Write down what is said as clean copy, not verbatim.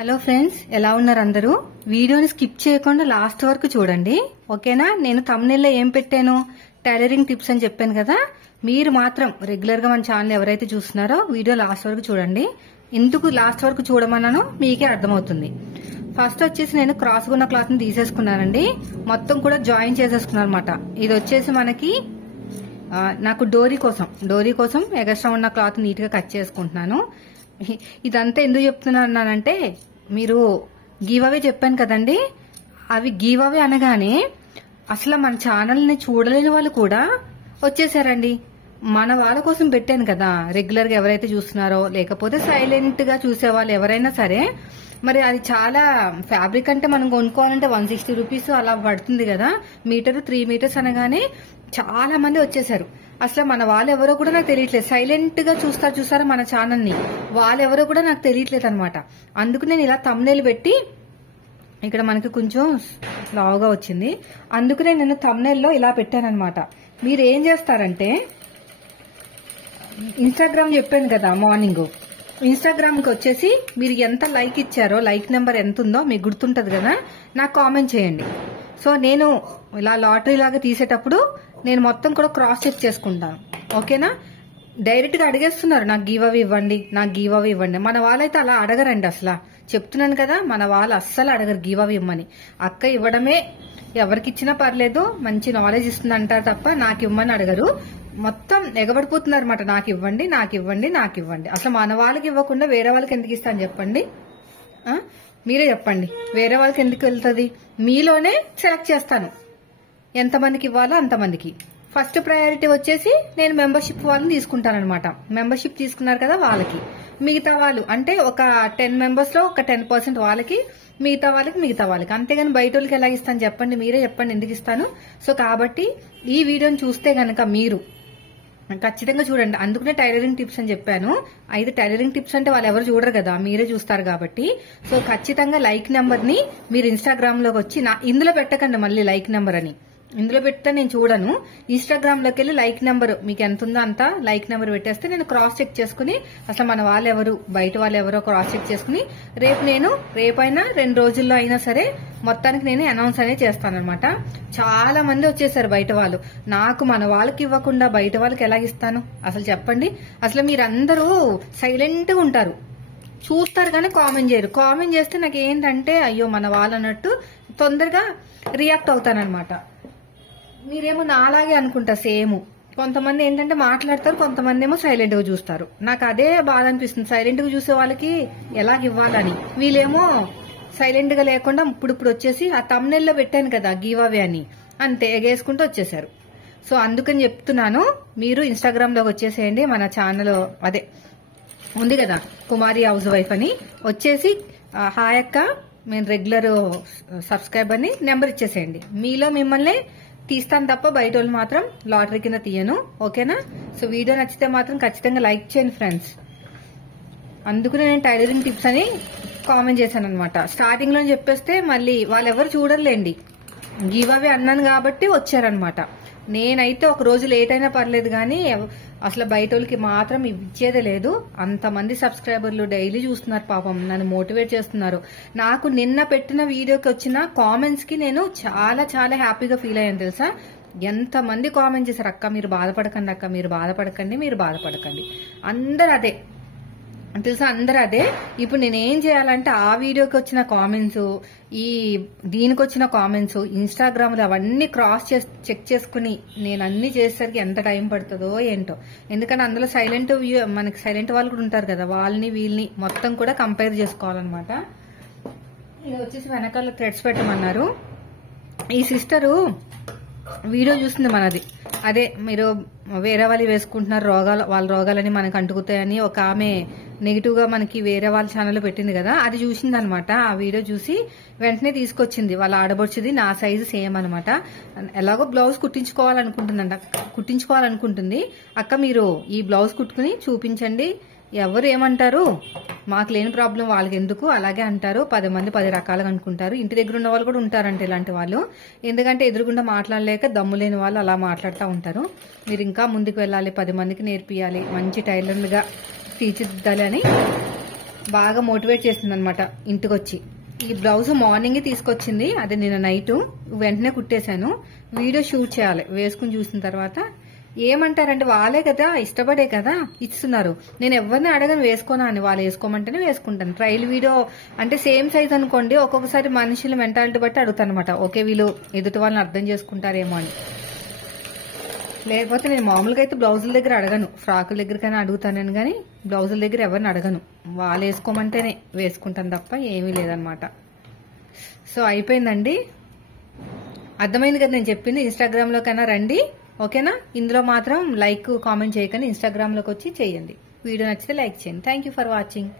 Hello friends, ఎలా ఉన్నారు అందరూ? వీడియోని స్కిప్ చేయకుండా లాస్ట్ వరకు చూడండి, ఓకేనా? నేను thumbnail ఏం పెట్టాను, టైలరింగ్ టిప్స్ అని చెప్పాను కదా. మీరు మాత్రం రెగ్యులర్ గా మన ఛానల్ ఎవరైతే చూస్తున్నారో వీడియో లాస్ట్ వరకు చూడండి. ఎందుకు లాస్ట్ వరకు చూడమన్నానో మీకే అర్థమవుతుంది. ఫస్ట్ వచ్చేసి నేను క్రాస్ ఉన్న క్లాత్ ని తీసేసుకున్నానండి. మొత్తం కూడా జాయిన్ చేసేసుకున్నాను అనమాట. ఇది వచ్చేసి మనకి నాకు డోరీ కోసం ఎగస్ట్రా ఉన్న క్లాత్ నీట్ గా కట్ చేసుకుంటున్నాను. ఇదంతా ఎందుకు చెప్తున్నానంటే, మీరు గివ్ అవే చెప్పాను కదండి, అవి గివ్ అవే అనగానే అసలు మన ఛానల్ ని చూడలేని వాళ్ళు కూడా వచ్చేసారండి. మన వాళ్ళ కోసం పెట్టాను కదా, రెగ్యులర్ గా ఎవరైతే చూస్తున్నారో, లేకపోతే సైలెంట్ గా చూసే వాళ్ళు ఎవరైనా సరే. మరి అది చాలా ఫ్యాబ్రిక్ అంటే మనం కొనుక్కోవాలంటే 160 రూపీస్ అలా పడుతుంది కదా. మీటర్ 3 మీటర్స్ అనగానే చాలా మంది వచ్చేసారు. అసలు మన వాళ్ళు ఎవరో కూడా నాకు తెలియట్లేదు. సైలెంట్ గా చూసారా మన ఛానల్ ని, వాళ్ళెవరో కూడా నాకు తెలియట్లేదు అనమాట. అందుకు నేను ఇలా thumbnail పెట్టి, ఇక్కడ మనకి కొంచెం లావుగా వచ్చింది, అందుకనే నేను thumbnail లో ఇలా పెట్టాను అనమాట. మీరు ఏం చేస్తారంటే, ఇన్స్టాగ్రామ్ చెప్పాను కదా మార్నింగ్, ఇన్స్టాగ్రామ్ కి వచ్చేసి మీరు ఎంత లైక్ ఇచ్చారో, లైక్ నెంబర్ ఎంత ఉందో మీకు గుర్తుంటది కదా, నాకు కామెంట్ చేయండి. సో నేను ఇలా లాటరీ లాగా తీసేటప్పుడు నేను మొత్తం కూడా క్రాస్ చెక్ చేసుకుంటాను, ఓకేనా? డైరెక్ట్ గా అడిగేస్తున్నారు, నాకు గివ్ అవే ఇవ్వండి, నాకు గివ్ అవే ఇవ్వండి. మన వాళ్ళైతే అలా అడగరండి. అసలు చెప్తున్నాను కదా, మన వాళ్ళు అస్సలు అడగరు గివ్ అవే ఇవ్వమని. అక్క ఇవ్వడమే, ఎవరికి ఇచ్చినా పర్లేదు, మంచి నాలెడ్జ్ ఇస్తుంది అంటారు తప్ప నాకు ఇవ్వమని అడగరు. మొత్తం ఎగబడిపోతున్నారు అనమాట, నాకు ఇవ్వండి, నాకు ఇవ్వండి, నాకు ఇవ్వండి. అసలు మన వాళ్ళకి ఇవ్వకుండా వేరే వాళ్ళకి ఎందుకు ఇస్తాను చెప్పండి? మీరే చెప్పండి, వేరే వాళ్ళకి ఎందుకు వెళ్తుంది? మీలోనే సెలెక్ట్ చేస్తాను ఎంతమందికి ఇవ్వాలో అంతమందికి. ఫస్ట్ ప్రయారిటీ వచ్చేసి నేను మెంబర్షిప్ వాళ్ళని తీసుకుంటానమాట. మెంబర్షిప్ తీసుకున్నారు కదా వాళ్ళకి, మిగతా వాళ్ళు అంటే ఒక 10 మెంబర్స్ లో ఒక 10% వాళ్ళకి, మిగతా వాళ్ళకి. అంతేగాని బయట వాళ్ళకి ఎలా ఇస్తాను చెప్పండి? మీరే చెప్పండి ఎందుకు ఇస్తాను. సో కాబట్టి ఈ వీడియోని చూస్తే గనక మీరు ఖచ్చితంగా చూడండి. అందుకనే టైలరింగ్ టిప్స్ అని చెప్పాను. అయితే టైలరింగ్ టిప్స్ అంటే వాళ్ళు ఎవరు చూడరు కదా, మీరే చూస్తారు కాబట్టి. సో ఖచ్చితంగా లైక్ నెంబర్ ని మీరు ఇన్స్టాగ్రామ్ లోకి వచ్చి, ఇందులో పెట్టకండి మళ్ళీ లైక్ నెంబర్ అని. ఇందులో పెడితే నేను చూడను. ఇన్స్టాగ్రామ్ లోకి వెళ్ళి లైక్ నెంబర్ మీకు ఎంత ఉందో అంత లైక్ నెంబర్ పెట్టేస్తే నేను క్రాస్ చెక్ చేసుకుని, అసలు మన వాళ్ళు ఎవరు, బయట వాళ్ళు ఎవరో క్రాస్ చెక్ చేసుకుని రేపైనా 2 రోజుల్లో అయినా సరే మొత్తానికి నేను అనౌన్స్ అనేది చేస్తానన్నమాట. చాలా మంది వచ్చేసారు బయట వాళ్ళు. నాకు మన వాళ్ళకి ఇవ్వకుండా బయట వాళ్ళకి ఎలా ఇస్తాను అసలు చెప్పండి? అసలు మీరందరూ సైలెంట్ గా ఉంటారు, చూస్తారు కానీ కామెంట్ చేయరు. కామెంట్ చేస్తే నాకు ఏంటంటే, అయ్యో మన వాళ్ళు అన్నట్టు తొందరగా రియాక్ట్ అవుతానన్నమాట. మీరేమో నాలాగే అనుకుంటా సేమ్. కొంతమంది ఏంటంటే మాట్లాడతారు, కొంతమంది ఏమో సైలెంట్ గా చూస్తారు. నాకు అదే బాధ అనిపిస్తుంది, సైలెంట్ గా చూసే వాళ్ళకి ఎలాగివ్వాలని. వీళ్ళేమో సైలెంట్ గా లేకుండా ఇప్పుడు వచ్చేసి ఆ thumbnail లో పెట్టాను కదా గివ్ అవే అని, అంతే ఎగేసుకుంటూ వచ్చేసారు. సో అందుకని చెప్తున్నాను, మీరు ఇన్స్టాగ్రామ్ లోకి వచ్చేసేయండి. మన ఛానల్ అదే ఉంది కదా కుమారి హౌస్ వైఫ్ అని, వచ్చేసి హాయ్ అక్క, నేను రెగ్యులర్ సబ్స్క్రైబర్ ని నెంబర్ ఇచ్చేసేయండి. మీలో మిమ్మల్ని తీస్తాను తప్ప బయట వాళ్ళు మాత్రం లాటరీ కింద తీయను, ఓకేనా? సో వీడియో నచ్చితే మాత్రం ఖచ్చితంగా లైక్ చేయండి ఫ్రెండ్స్. అందుకనే నేను టైలరింగ్ టిప్స్ అని కామెంట్ చేశాను అనమాట. స్టార్టింగ్ లో చెప్పేస్తే మళ్ళీ వాళ్ళు ఎవరు చూడర్లేండి, గివ్ అవే అన్నాను కాబట్టి వచ్చారనమాట. నేనైతే ఒక రోజు లేట్ అయినా పర్లేదు కానీ అసలు బయట వాళ్ళకి మాత్రం ఇచ్చేదే లేదు. అంతమంది సబ్స్క్రైబర్లు డైలీ చూస్తున్నారు, పాపం నన్ను మోటివేట్ చేస్తున్నారు. నాకు నిన్న పెట్టిన వీడియోకి వచ్చిన కామెంట్స్ కి నేను చాలా చాలా హ్యాపీగా ఫీల్ అయ్యాను తెలుసా. ఎంతమంది కామెంట్ చేశారు, అక్క మీరు బాధపడకండి, అక్క మీరు బాధపడకండి. అందరు అదే తెలుసా, అందరూ అదే. ఇప్పుడు నేనేం చేయాలంటే, ఆ వీడియోకి వచ్చిన కామెంట్స్, దీనికి వచ్చిన కామెంట్స్, ఇన్స్టాగ్రామ్ లో అవన్నీ క్రాస్ చెక్ చేసుకుని నేను అన్ని చేసేసరికి ఎంత టైం పడుతుందో ఏంటో. ఎందుకంటే అందులో మనకి సైలెంట్ వాళ్ళు కూడా ఉంటారు కదా, వీళ్ళని మొత్తం కూడా కంపేర్ చేసుకోవాలన్నమాట. ఇది వచ్చేసి వెనకాల థ్రెడ్స్ పెట్టమన్నారు. ఈ సిస్టరు వీడియో చూస్తుంది మనది, అదే మీరు వేరే వాళ్ళు వేసుకుంటున్నారు వాళ్ళ రోగాలని మనకు అంటుకుతాయని ఒక ఆమె నెగిటివ్ గా మనకి వేరే వాళ్ళ ఛానల్లో పెట్టింది కదా, అది చూసింది అనమాట. ఆ వీడియో చూసి వెంటనే తీసుకొచ్చింది. వాళ్ళ ఆడబొచ్చింది నా సైజు సేమ్ అనమాట. ఎలాగో బ్లౌజ్ కుట్టించుకోవాలనుకుంటుంది. అక్క మీరు ఈ బ్లౌజ్ కుట్టుకుని చూపించండి, ఎవరు ఏమంటారు, మాకు లేని ప్రాబ్లం వాళ్ళకి ఎందుకు అలాగే అంటారు, 10 మంది 10 రకాలుగా అనుకుంటారు. ఇంటి దగ్గర ఉన్న వాళ్ళు కూడా ఉంటారంటే ఇలాంటి వాళ్ళు. ఎందుకంటే ఎదురుగుండా మాట్లాడలేక దమ్ము లేని వాళ్ళు అలా మాట్లాడుతూ ఉంటారు. మీరు ఇంకా ముందుకు వెళ్ళాలి, 10 మందికి నేర్పియాలి, మంచి టైలర్లుగా తీర్చిదిద్దాలి అని బాగా మోటివేట్ చేసింది అనమాట ఇంటికి వచ్చి. ఈ బ్లౌజ్ మార్నింగ్ తీసుకొచ్చింది, అదే నిన్న నైట్ వెంటనే కుట్టేశాను. వీడియో షూట్ చేయాలి వేసుకుని చూసిన తర్వాత. ఏమంటారంటే వాళ్ళే కదా ఇష్టపడే కదా ఇస్తున్నారు, నేను ఎవరిని అడగను వేసుకోనా అని, వాళ్ళు వేసుకోమంటేనే వేసుకుంటాను. ట్రయల్ వీడియో అంటే సేమ్ సైజ్ అనుకోండి, ఒక్కొక్కసారి మనుషుల మెంటాలిటీ బట్టి అడుగుతాను అనమాట, ఓకే వీళ్ళు ఎదుటి వాళ్ళని అర్థం చేసుకుంటారేమో అని. లేకపోతే నేను మామూలుగా అయితే బ్లౌజుల దగ్గర అడగను, ఫ్రాకుల దగ్గరకైనా అడుగుతాను కానీ బ్లౌజుల దగ్గర ఎవరిని అడగను, వాళ్ళు వేసుకోమంటేనే వేసుకుంటాను తప్ప ఏమీ లేదనమాట. సో అయిపోయిందండి, అర్థమైంది కదా నేను చెప్పింది. ఇన్స్టాగ్రామ్లో కన్నా రండి, ఓకేనా. ఇందులో మాత్రం లైక్ కామెంట్ చేయకండి, ఇన్స్టాగ్రామ్లోకి వచ్చి చేయండి. వీడియో నచ్చితే లైక్ చేయండి. Thank you for watching.